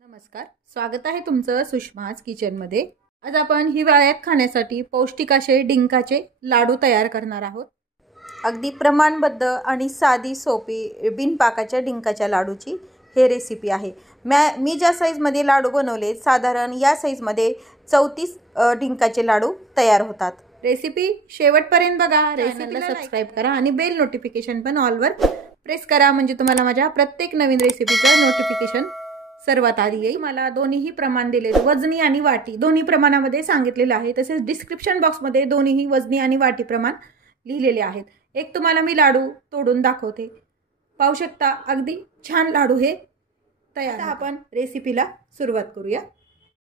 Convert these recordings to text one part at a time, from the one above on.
नमस्कार, स्वागत आहे तुमचं सुषमाज किचनमध्ये। आज आपण हिवाळ्यात खाण्यासाठी पौष्टिक असे डिंकाचे लाडू तयार करणार आहोत। अगदी प्रमाणबद्ध आणि साधी सोपी बिनपाकाच्या डिंकाच्या लाडूची हे रेसिपी आहे। मी ज्या साईजमध्ये लाडू बनवले साधारण या साईजमध्ये 34 डिंकाचे लाडू तयार होतात। रेसिपी शेवटपर्यंत बघा, रेसिपीला सबस्क्राइब करा आणि बेल नोटिफिकेशन पण ऑलवर प्रेस करा, म्हणजे तुम्हाला माझ्या प्रत्येक नवीन रेसिपीचं नोटिफिकेशन सर्वात आधी येईल। मला दोन्हीही प्रमाण दिले, वजनी आणि वाटी दोन्ही प्रमाणामध्ये सांगितलेले आहे। तसेच डिस्क्रिप्शन बॉक्समध्ये दोन्हीही वजनी आणि वाटी प्रमाण लिहिलेले आहेत। एक तुम्हाला मी लाडू तोडून दाखवते, पाहू शकता अगदी छान लाडू हे तयार। आपण रेसिपीला सुरुवात करूया।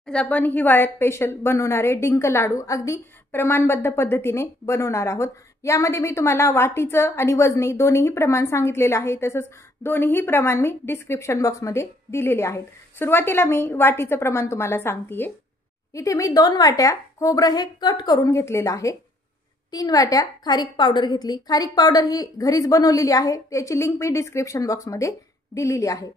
आज आपण हिवाळ्यात स्पेशल बनवणारे डिंक लाडू अगदी प्रमाणबद्ध पद्धतीने बनवणार आहोत। यामध्ये मी तुम्हाला वाटीचं आणि वजनी दोन्हीही प्रमाण सांगितलेले आहे। तसंच दोन्हीही प्रमाण मी डिस्क्रिप्शन बॉक्समध्ये दिलेले आहेत। सुरुवातीला मी वाटीचं प्रमाण तुम्हाला सांगतेय। इथे मी 2 वाट्या खोबरं हे कट करून घेतलेलं आहे। 3 वाट्या खारीक पावडर घेतली। खारीक पावडर ही घरीच बनवलेली आहे, त्याची लिंक मी डिस्क्रिप्शन बॉक्समध्ये दिलेली आहे।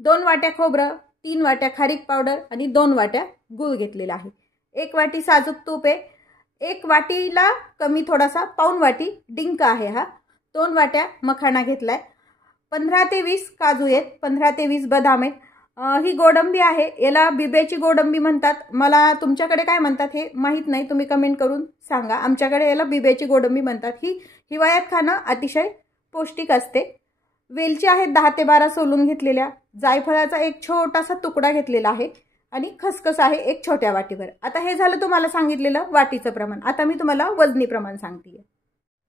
2 वाट्या खोबरं, 3 वाट्या खारीक पावडर आणि 2 वाट्या गूळ घेतलेला आहे। 1 वाटी साजूक तूप आहे, 1 वाटीला कमी थोडासा पाऊण वाटी डिंक आहे हा। 2 वाट्या मखाना घेतलाय, 15 ते 20 काजू आहेत, 15 ते 20 बदाम आहेत। ही गोडंबी आहे, याला बिब्याची गोडंबी म्हणतात। मला तुमच्याकडे काय म्हणतात हे माहित नाही, तुम्ही कमेंट करून सांगा। आमच्याकडे याला बिब्याची गोडंबी म्हणतात। ही हिवाळ्यात खाणं अतिशय पौष्टिक असते। वेलची आहेत 10 ते 12 सोलून घेतलेल्या, जायफळाचा एक छोटासा तुकडा घेतलेला आहे आणि खसखस आहे एक छोट्या वाटीभर। आता हे झालं तुम्हाला सांगितलेलं वाटीचं प्रमाण। आता मी तुम्हाला वजनी प्रमाण सांगतेय।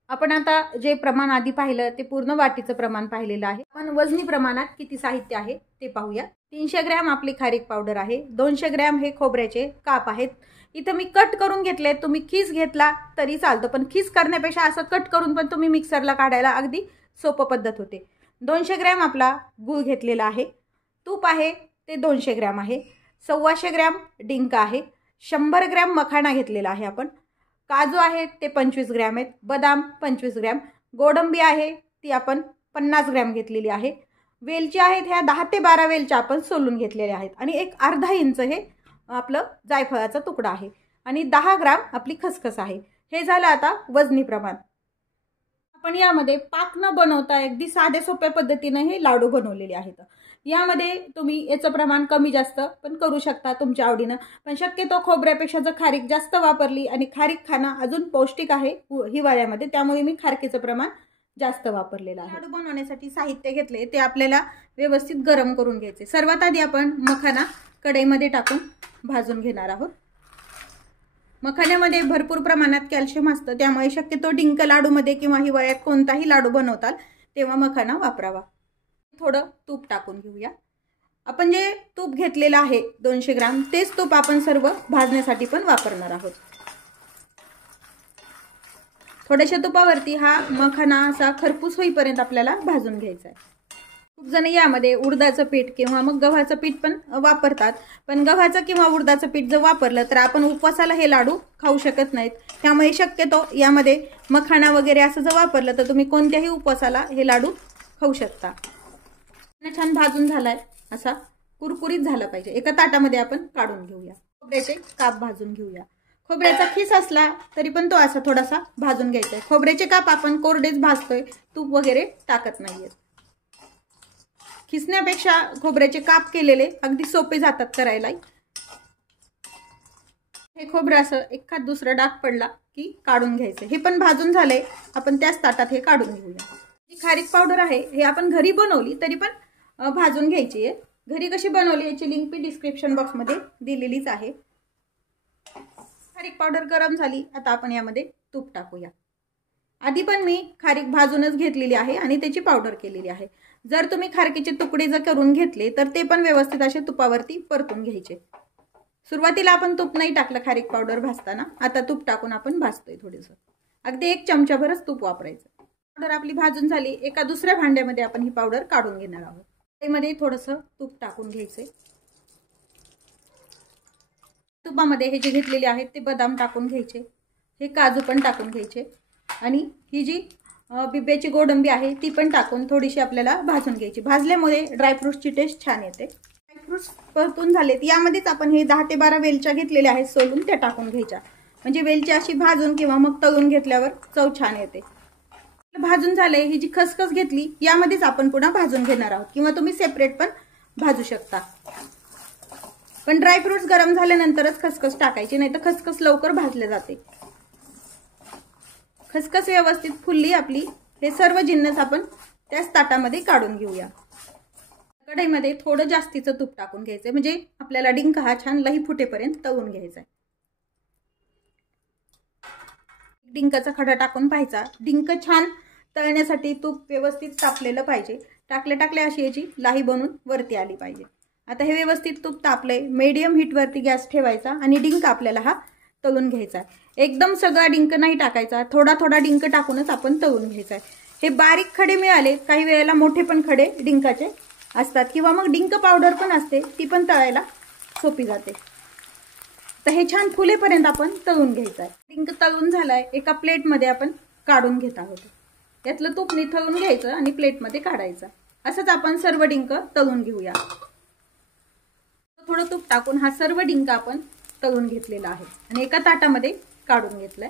आपण आता जे प्रमाण आधी पाहिलं ते पूर्ण वाटीचं प्रमाण पाहिलेलं आहे। आपण वजनी प्रमाणात किती साहित्य आहे ते पाहूया। 300 ग्रॅम आपली खारीक पावडर आहे, 200 ग्रॅम हे खोबऱ्याचे काप आहेत। इथं मी कट करून घेतले, तुम्ही खीस घेतला तरी चालतं, पण खीस करण्यापेक्षा असं कट करून पण तुम्ही मिक्सरला काढायला अगदी सोपं पद्धत होते। 200 ग्रॅम आपला गूळ घेतलेला आहे, तूप आहे ते 200 ग्रॅम आहे, 125 ग्रॅम डिंक आहे, 100 ग्रॅम मखाना घेतलेला आहे आपण, काजू आहेत ते 25 ग्रॅम आहेत, बदाम 25 ग्रॅम, गोडंबी आहे ती आपण 50 ग्रॅम घेतलेली आहे, वेलची आहेत ह्या 10 ते 12 वेलच्या आपण सोलून घेतलेल्या आहेत आणि एक अर्धा इंच हे आपलं जायफळाचा तुकडा आहे आणि 10 ग्रॅम आपली खसखस आहे। हे झालं आता वजनी प्रमाण। आपण यामध्ये पाक न बनवता अगदी साध्या सोप्या पद्धतीने हे लाडू बनवलेले आहेत। यामध्ये तुम्ही याचं प्रमाण कमी जास्त पण करू शकता तुमच्या आवडीनं, पण शक्यतो खोबऱ्यापेक्षा जर खारीक जास्त वापरली, आणि खारीक खाणं अजून पौष्टिक आहे हिवाळ्यामध्ये, त्यामुळे मी खारकीचं प्रमाण जास्त वापरलेलं आहे। लाडू बनवण्यासाठी साहित्य घेतले ते आपल्याला व्यवस्थित गरम करून घ्यायचे। सर्वात आधी आपण मखाना कढईमध्ये टाकून भाजून घेणार आहोत। मखाण्यामध्ये भरपूर प्रमाणात कॅल्शियम असतं, त्यामुळे शक्यतो डिंक लाडूमध्ये किंवा हिवाळ्यात कोणताही लाडू बनवताल तेव्हा मखाना वापरावा। थोडं तूप टाकून घेऊया। आपण जे तूप घेतलेलं आहे 200 ग्रॅम तेच तूप आपण सर्व भाजण्यासाठी पण वापरणार आहोत। थोड्याशा तुपावरती हा मखाना असा खरपूस होईपर्यंत आपल्याला भाजून घ्यायचा आहे। खूप जण यामध्ये उडदाचं पीठ किंवा मग गव्हाचं पीठ पण वापरतात, पण गव्हाचं किंवा उडदाचं पीठ जर वापरलं तर आपण उपवासाला हे लाडू खाऊ शकत नाहीत। त्यामुळे शक्यतो यामध्ये मखाना वगैरे असं जर वापरलं तर तुम्ही कोणत्याही उपवासाला हे लाडू खाऊ शकता। छान भाजून झालाय, असा कुरकुरीत झाला पाहिजे। एका ताटामध्ये आपण काढून घेऊया। खोबऱ्याचे काप भाजून घेऊया। खोबऱ्याचा खीस असला तरी पण तो असा थोडासा भाजून घ्यायचा आहे। खोबऱ्याचे काप आपण कोरडेच भाजतोय, तूप वगैरे टाकत नाहीये। खिसण्यापेक्षा खोबऱ्याचे काप केलेले अगदी सोपे जातात करायला। हे खोबरं असं एखाद दुसरा डाग पडला की काढून घ्यायचं। हे पण भाजून झाले, आपण त्याच ताटात हे काढून घेऊया। ही खारीक पावडर आहे, हे आपण घरी बनवली तरी पण भाजून घ्यायची आहे। घरी कशी बनवली याची लिंक मी डिस्क्रिप्शन बॉक्समध्ये दिलेलीच आहे। खारीक पावडर गरम झाली, आता आपण यामध्ये तूप टाकूया। आधी पण मी खारीक भाजूनच घेतलेली आहे आणि त्याची पावडर केलेली आहे। जर तुम्ही खारकीचे तुकडे जर करून घेतले तर ते पण व्यवस्थित असे तुपावरती परतून घ्यायचे। सुरुवातीला आपण तूप नाही टाकलं खारीक पावडर भाजताना, आता तूप टाकून आपण भाजतोय थोडंसं, अगदी 1 चमचाभरच तूप वापरायचं। पावडर आपली भाजून झाली, एका दुसऱ्या भांड्यामध्ये आपण ही पावडर काढून घेणार आहोत। त्यामध्ये थोडंसं तूप टाकून घ्यायचे। तुपामध्ये हे जे घेतलेले आहेत ते बदाम टाकून घ्यायचे, हे काजू पण टाकून घ्यायचे आणि ही जी बिब्याची गोडंबी आहे ती पण टाकून थोडीशी आपल्याला भाजून घ्यायची। भाजल्यामुळे ड्रायफ्रुट्सची टेस्ट छान येते। फ्रूट्स परतून झालेत, यामध्येच आपण हे 10 ते 12 वेलच्या घेतलेल्या आहेत सोलून, त्या टाकून घ्यायच्या. म्हणजे वेलची अशी भाजून किंवा मग तळून घेतल्यावर चव छान येते. भाजून झाले. ही जी खसखस घेतली यामध्येच आपण पुन्हा भाजून घेणार आहोत, किंवा तुम्ही सेपरेट पण भाजू शकता. पण ड्रायफ्रुट्स गरम झाल्यानंतरच खसखस टाकायची, नाही तर खसखस लवकर भाजले जाते. खसखस व्यवस्थित फुलली आपली. हे सर्व जिन्नस आपण त्याच ताटामध्ये काढून घेऊया. कढईमध्ये थोडं जास्तीचं तूप टाकून घ्यायचंय, म्हणजे आपल्याला डिंक हा छान लई फुटेपर्यंत तळून घ्यायचा आहे. डिंकाचा खडा टाकून पाहायचा. डिंक छान तळण्यासाठी तूप व्यवस्थित तापलेलं पाहिजे. टाकले अशी याची लाही बनून वरती आली पाहिजे. आता हे व्यवस्थित तूप तापलंय. मीडियम हीटवरती गॅस ठेवायचा आणि डिंक आपल्याला हा तळून घ्यायचा आहे. एकदम सगळा डिंक नाही टाकायचा, थोडा थोडा डिंक टाकूनच आपण तळून घ्यायचा आहे. हे बारीक खडे मिळाले, काही वेळेला मोठे पण खडे डिंकाचे असतात, किंवा मग डिंक पावडर पण असते, ती पण तळायला सोपी जाते. तर हे छान फुलेपर्यंत आपण तळून घ्यायचं आहे. डिंक तळून झालाय. एका प्लेटमध्ये आपण काढून घेत आहोत. यातलं तूप निथळून घ्यायचं आणि प्लेटमध्ये काढायचं. असंच आपण सर्व डिंक तळून घेऊया. थोडं तूप टाकून हा सर्व डिंक आपण तळून घेतलेला आहे आणि एका ताटामध्ये काढून घेतलाय.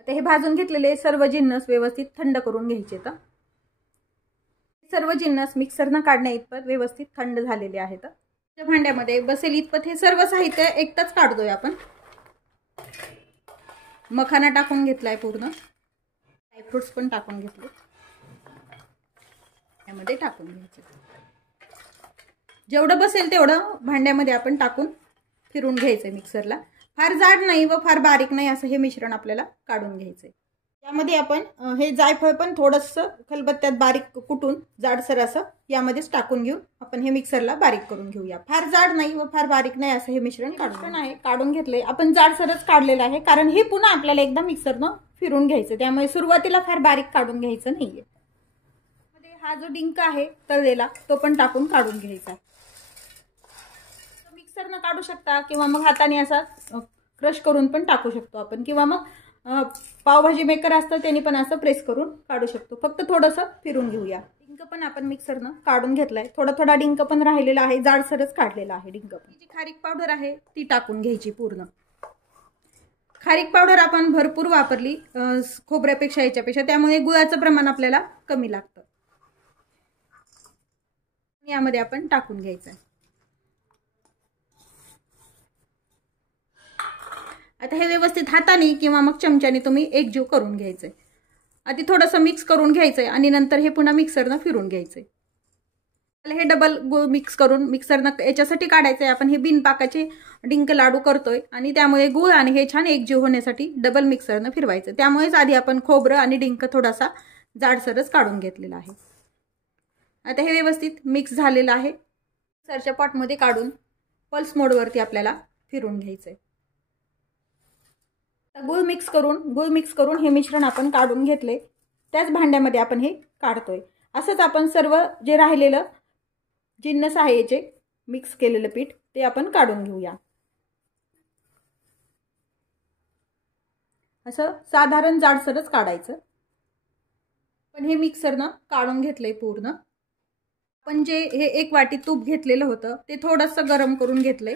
आता हे भाजून घेतलेले सर्व जिन्नस व्यवस्थित थंड करून घ्यायचे. तर सर्व जिन्नस मिक्सरनं काढण्या इतपत व्यवस्थित थंड झालेले आहेत. भांड्यामध्ये बसेल इतपत हे सर्व साहित्य एकटाच काढतोय आपण. मखाना टाकून घेतलाय, पूर्ण ड्रायफ्रुट्स पण टाकून घेतले, यामध्ये टाकून घ्यायचे. जेवढं बसेल तेवढं भांड्यामध्ये आपण टाकून फिरून घ्यायचंय मिक्सरला. फार जाड नाही व फार बारीक नाही असं हे मिश्रण आपल्याला काढून घ्यायचंय. यामध्ये आपण हे जायफळ पण थोडंसं खलबत्त्यात बारीक कुटून जाडसर असं यामध्येच टाकून घेऊन आपण हे मिक्सरला बारीक करून घेऊया. फार जाड नाही व फार बारीक नाही असं हे मिश्रण काढून घेतलंय. आपण जाडसरच काढलेलं आहे, कारण हे पुन्हा आपल्याला एकदा मिक्सरनं फिरून घ्यायचं, त्यामुळे सुरुवातीला फार बारीक काढून घ्यायचं नाहीये. हा जो डिंक आहे तळलेला तो पण टाकून काढून घ्यायचा. मिक्सरनं काढू शकता, किंवा मग हाताने असा क्रश करून पण टाकू शकतो आपण, किंवा मग पावभाजी मेकर असतं त्याने पण असं प्रेस करून काढू शकतो. फक्त थोडंसं फिरून घेऊया. डिंक पण आपण मिक्सरनं काढून घेतलाय. थोडा डिंक पण राहिलेला आहे, जाडसरच काढलेला आहे डिंक पण. जी खारीक पावडर आहे ती टाकून घ्यायची पूर्ण. खारीक पावडर आपण भरपूर वापरली खोबऱ्यापेक्षा याच्यापेक्षा, त्यामुळे गुळाचं प्रमाण आपल्याला कमी लागतं. यामध्ये आपण टाकून घ्यायचं. आता हे व्यवस्थित हाताने किंवा मग चमच्याने तुम्ही एकजीव करून घ्यायचंय. आधी थोडंसं मिक्स करून घ्यायचंय आणि नंतर हे पुन्हा मिक्सरनं फिरून घ्यायचंय. हे डबल गुळ मिक्स करून मिक्सरनं याच्यासाठी काढायचंय. आपण हे बिनपाकाचे डिंक लाडू करतोय आणि त्यामुळे गुळ आणि हे छान एकजीव होण्यासाठी डबल मिक्सरनं फिरवायचं. त्यामुळेच आधी आपण खोबरं आणि डिंक थोडासा जाडसरच काढून घेतलेला आहे. आता हे व्यवस्थित मिक्स झालेलं आहे. मिक्सरच्या पॉटमध्ये काढून पल्स मोडवरती आपल्याला फिरून घ्यायचंय. गुळ मिक्स करून हे मिश्रण आपण काढून घेतले. त्याच भांड्यामध्ये आपण हे काढतोय. असंच आपण सर्व जे राहिलेलं जिन्नस आहे याचे मिक्स केलेलं पीठ ते आपण काढून घेऊया. असं साधारण जाडसरच काढायचं. पण हे मिक्सरनं काढून घेतलंय पूर्ण. आपण जे हे 1 वाटी तूप घेतलेलं होतं ते थोडंसं गरम करून घेतलंय.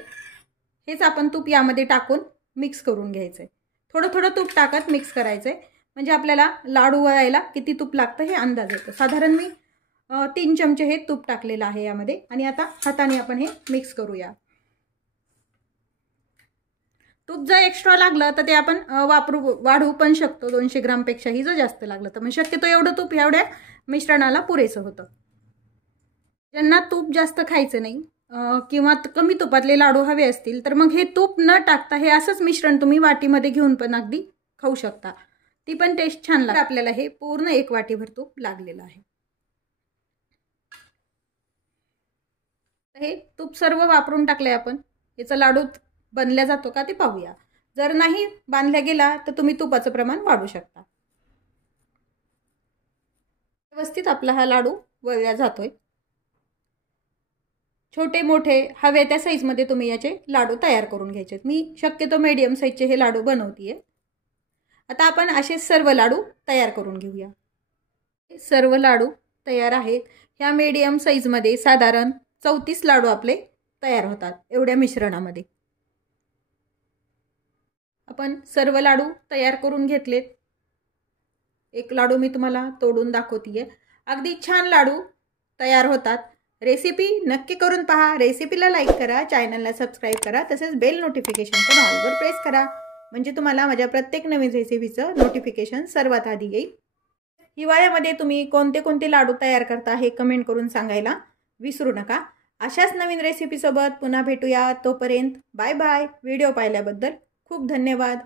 हेच आपण तूप यामध्ये टाकून मिक्स करून घ्यायचंय. थोडं तूप टाकत मिक्स करायचंय, म्हणजे आपल्याला लाडू वळायला किती तूप लागतं हे अंदाज येतो. साधारण मी 3 चमचे हे तूप टाकलेलं आहे यामध्ये. आणि आता हाताने आपण हे मिक्स करूया. तूप जर एक्स्ट्रा लागलं तर ते आपण वाढवू पण शकतो. 200 ग्रामपेक्षाही जर जास्त लागलं तर, म्हणजे शक्यतो एवढं तूप एवढ्या मिश्रणाला पुरेसं होतं. ज्यांना तूप जास्त खायचं नाही किंवा कमी तुपातले लाडू हवे असतील तर मग हे तूप न टाकता हे असंच मिश्रण तुम्ही वाटीमध्ये घेऊन पण अगदी खाऊ शकता. ती पण टेस्ट छान लागते. आपल्याला हे पूर्ण 1 वाटीभर तूप लागलेलं आहे. हे तूप सर्व वापरून टाकले आपण. याचा लाडू बनल्या जातो का ते पाहूया. जर नाही बांधल्या गेला तर तुम्ही तुपाचं प्रमाण वाढवू शकता. व्यवस्थित आपला हा लाडू वळल्या जातोय. छोटे मोठे हवे त्या साईजमध्ये तुम्ही याचे लाडू तयार करून घ्यायचे. मी शक्यतो मीडियम साईजचे हे लाडू बनवतीये. आता आपण असे सर्व लाडू तयार करून घेऊया. सर्व लाडू तयार आहेत. ह्या मीडियम साईजमध्ये साधारण 34 लाडू आपले तयार होतात एवढ्या मिश्रणामध्ये। आपण सर्व लाडू तयार करून घेतलेत। एक लाडू मी तुम्हाला तोडून दाखवतेय। अगदी छान लाडू तयार होतात। रेसिपी नक्की करून पहा। रेसिपीला लाईक करा, चॅनलला सबस्क्राईब करा, तसेच बेल नोटिफिकेशन पण ऑलवर प्रेस करा, म्हणजे तुम्हाला माझ्या प्रत्येक नवीन रेसिपीचं नोटिफिकेशन सर्वात आधी येईल। हिवाळ्यामध्ये तुम्ही कोणते कोणते लाडू तयार करता हे कमेंट करून सांगायला विसरू नका। अशाच नवीन रेसिपी सोबत पुन्हा भेटूया। तोपर्यंत बाय बाय। व्हिडिओ पाहिल्याबद्दल खूप धन्यवाद।